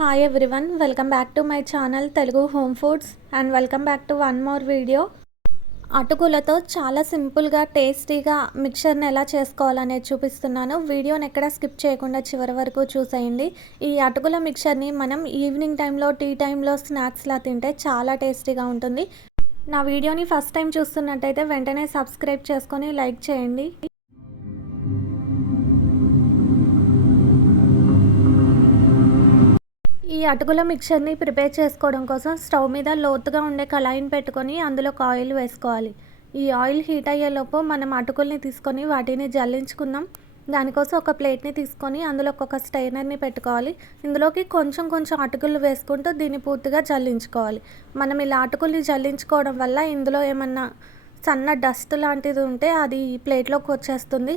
Hi everyone, welcome back to my channel Telugu home foods and welcome back to one more video. అటుకులతో చాలా సింపుల్గా టేస్టీగా మిక్చర్ని ఎలా చేసుకోవాలనేది చూపిస్తున్నాను. వీడియోని ఎక్కడ స్కిప్ చేయకుండా చివరి వరకు చూసేయండి. ఈ అటుకుల మిక్చర్ని మనం ఈవినింగ్ టైంలో, టీ టైంలో స్నాక్స్లా తింటే చాలా టేస్టీగా ఉంటుంది. నా వీడియోని ఫస్ట్ టైం చూస్తున్నట్టయితే వెంటనే సబ్స్క్రైబ్ చేసుకొని లైక్ చేయండి. ఈ అటుకుల మిక్చర్ని ప్రిపేర్ చేసుకోవడం కోసం స్టవ్ మీద లోతుగా ఉండే కళాయిని పెట్టుకొని అందులో ఆయిల్ వేసుకోవాలి. ఈ ఆయిల్ హీట్ అయ్యేలోపు మనం అటుకుల్ని తీసుకొని వాటిని జల్లించుకుందాం. దానికోసం ఒక ప్లేట్ని తీసుకొని అందులో ఒక స్టైనర్ని పెట్టుకోవాలి. ఇందులోకి కొంచెం కొంచెం అటుకులు వేసుకుంటూ దీన్ని పూర్తిగా జల్లించుకోవాలి. మనం ఇలా అటుకుల్ని జల్లించుకోవడం వల్ల ఇందులో ఏమన్నా సన్న డస్ట్ లాంటిది ఉంటే అది ప్లేట్లోకి వచ్చేస్తుంది.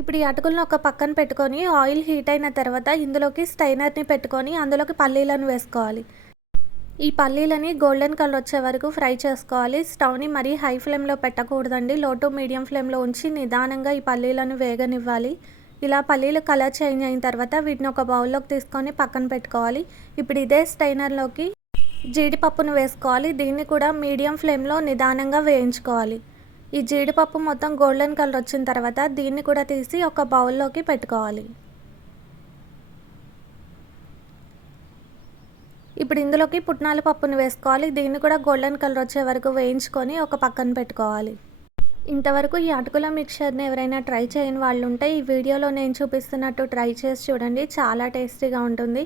ఇప్పుడు ఈ అటుకులను ఒక పక్కన పెట్టుకొని ఆయిల్ హీట్ అయిన తర్వాత ఇందులోకి స్టైనర్ని పెట్టుకొని అందులోకి పల్లీలను వేసుకోవాలి. ఈ పల్లీలని గోల్డెన్ కలర్ వచ్చే వరకు ఫ్రై చేసుకోవాలి. స్టవ్ని మరీ హై ఫ్లేమ్లో పెట్టకూడదండి, లో టు మీడియం ఫ్లేమ్లో ఉంచి నిదానంగా ఈ పల్లీలను వేగనివ్వాలి. ఇలా పల్లీలు కలర్ చేంజ్ అయిన తర్వాత వీటిని ఒక బౌల్లోకి తీసుకొని పక్కన పెట్టుకోవాలి. ఇప్పుడు ఇదే స్టైనర్లోకి జీడిపప్పును వేసుకోవాలి. దీన్ని కూడా మీడియం ఫ్లేమ్లో నిదానంగా వేయించుకోవాలి. ఈ జీడిపప్పు మొత్తం గోల్డెన్ కలర్ వచ్చిన తర్వాత దీన్ని కూడా తీసి ఒక బౌల్లోకి పెట్టుకోవాలి. ఇప్పుడు ఇందులోకి పుట్నాల పప్పును వేసుకోవాలి. దీన్ని కూడా గోల్డెన్ కలర్ వచ్చే వరకు వేయించుకొని ఒక పక్కన పెట్టుకోవాలి. ఇంతవరకు ఈ అటుకుల మిక్చర్ని ఎవరైనా ట్రై చేయని వాళ్ళు ఉంటే ఈ వీడియోలో నేను చూపిస్తున్నట్టు ట్రై చేసి చూడండి, చాలా టేస్టీగా ఉంటుంది.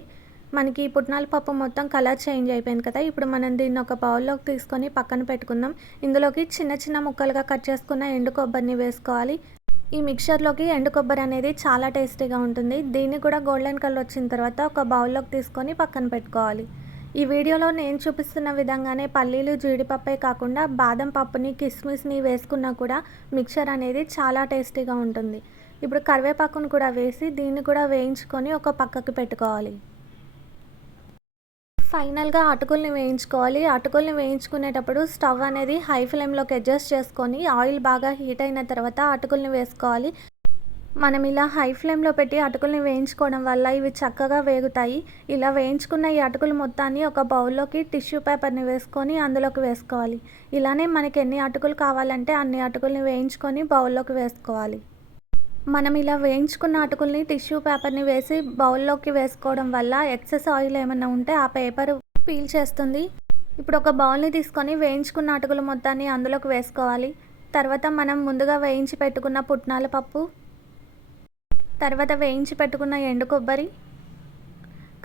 మనకి పుట్నాల పప్పు మొత్తం కలర్ చేంజ్ అయిపోయింది కదా. ఇప్పుడు మనం దీన్ని ఒక బౌల్లోకి తీసుకొని పక్కన పెట్టుకుందాం. ఇందులోకి చిన్న చిన్న ముక్కలుగా కట్ చేసుకున్న ఎండు కొబ్బరిని వేసుకోవాలి. ఈ మిక్చర్లోకి ఎండు కొబ్బరి అనేది చాలా టేస్టీగా ఉంటుంది. దీన్ని కూడా గోల్డెన్ కలర్ వచ్చిన తర్వాత ఒక బౌల్లోకి తీసుకొని పక్కన పెట్టుకోవాలి. ఈ వీడియోలో నేను చూపిస్తున్న విధంగానే పల్లీలు, జీడిపప్పే కాకుండా బాదం పప్పుని, కిస్మిస్ని వేసుకున్నా కూడా మిక్చర్ అనేది చాలా టేస్టీగా ఉంటుంది. ఇప్పుడు కరివేపాకును కూడా వేసి దీన్ని కూడా వేయించుకొని ఒక పక్కకి పెట్టుకోవాలి. ఫైనల్గా అటుకుల్ని వేయించుకోవాలి. అటుకుల్ని వేయించుకునేటప్పుడు స్టవ్ అనేది హై ఫ్లేమ్లోకి అడ్జస్ట్ చేసుకొని ఆయిల్ బాగా హీట్ అయిన తర్వాత అటుకుల్ని వేసుకోవాలి. మనం ఇలా హై ఫ్లేమ్లో పెట్టి అటుకుల్ని వేయించుకోవడం వల్ల ఇవి చక్కగా వేగుతాయి. ఇలా వేయించుకున్న ఈ అటుకులు మొత్తాన్ని ఒక బౌల్లోకి టిష్యూ పేపర్ని వేసుకొని అందులోకి వేసుకోవాలి. ఇలానే మనకి ఎన్ని అటుకులు కావాలంటే అన్ని అటుకుల్ని వేయించుకొని బౌల్లోకి వేసుకోవాలి. మనం ఇలా వేయించుకున్న అటుకుల్ని టిష్యూ పేపర్ని వేసి బౌల్లోకి వేసుకోవడం వల్ల ఎక్సెస్ ఆయిల్ ఏమైనా ఉంటే ఆ పేపర్ పీల్ చేస్తుంది. ఇప్పుడు ఒక బౌల్ని తీసుకొని వేయించుకున్న అటుకులు మొత్తాన్ని అందులోకి వేసుకోవాలి. తర్వాత మనం ముందుగా వేయించి పెట్టుకున్న పుట్నాల పప్పు, తర్వాత వేయించి పెట్టుకున్న ఎండు కొబ్బరి,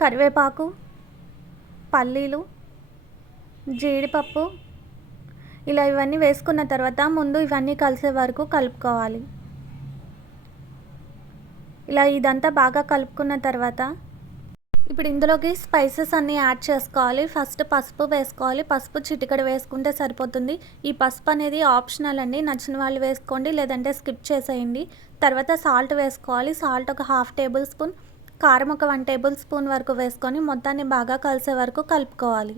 కరివేపాకు, పల్లీలు, జీడిపప్పు, ఇలా ఇవన్నీ వేసుకున్న తర్వాత ముందు ఇవన్నీ కలిసే వరకు కలుపుకోవాలి. ఇలా ఇదంతా బాగా కలుపుకున్న తర్వాత ఇప్పుడు ఇందులోకి స్పైసెస్ అన్నీ యాడ్ చేసుకోవాలి. ఫస్ట్ పసుపు వేసుకోవాలి. పసుపు చిటికెడు వేసుకుంటే సరిపోతుంది. ఈ పసుపు అనేది ఆప్షనల్ అండి, నచ్చిన వాళ్ళు వేసుకోండి, లేదంటే స్కిప్ చేసేయండి. తర్వాత సాల్ట్ వేసుకోవాలి. సాల్ట్ ఒక 1/2 టేబుల్ స్పూన్, కారం ఒక 1 టేబుల్ స్పూన్ వరకు వేసుకొని మొత్తాన్ని బాగా కలిసే వరకు కలుపుకోవాలి.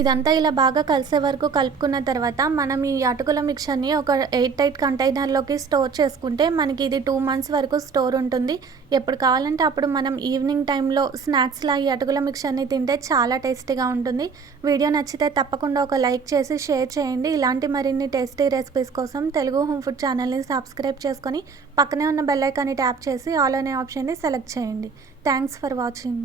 ఇదంతా ఇలా బాగా కలిసే వరకు కలుపుకున్న తర్వాత మనం ఈ అటుకుల మిక్చర్ని ఒక ఎయిర్ టైట్ కంటైనర్లోకి స్టోర్ చేసుకుంటే మనకి ఇది 2 months వరకు స్టోర్ ఉంటుంది. ఎప్పుడు కావాలంటే అప్పుడు మనం ఈవినింగ్ టైంలో స్నాక్స్లా ఈ అటుకుల మిక్చర్ని తింటే చాలా టేస్టీగా ఉంటుంది. వీడియో నచ్చితే తప్పకుండా ఒక లైక్ చేసి షేర్ చేయండి. ఇలాంటి మరిన్ని టేస్టీ రెసిపీస్ కోసం తెలుగు హోమ్ ఫుడ్ ఛానల్ని సబ్స్క్రైబ్ చేసుకొని పక్కనే ఉన్న బెల్ ఐకాన్ని ట్యాప్ చేసి ఆల్ అనే ఆప్షన్ని సెలెక్ట్ చేయండి. Thanks for watching.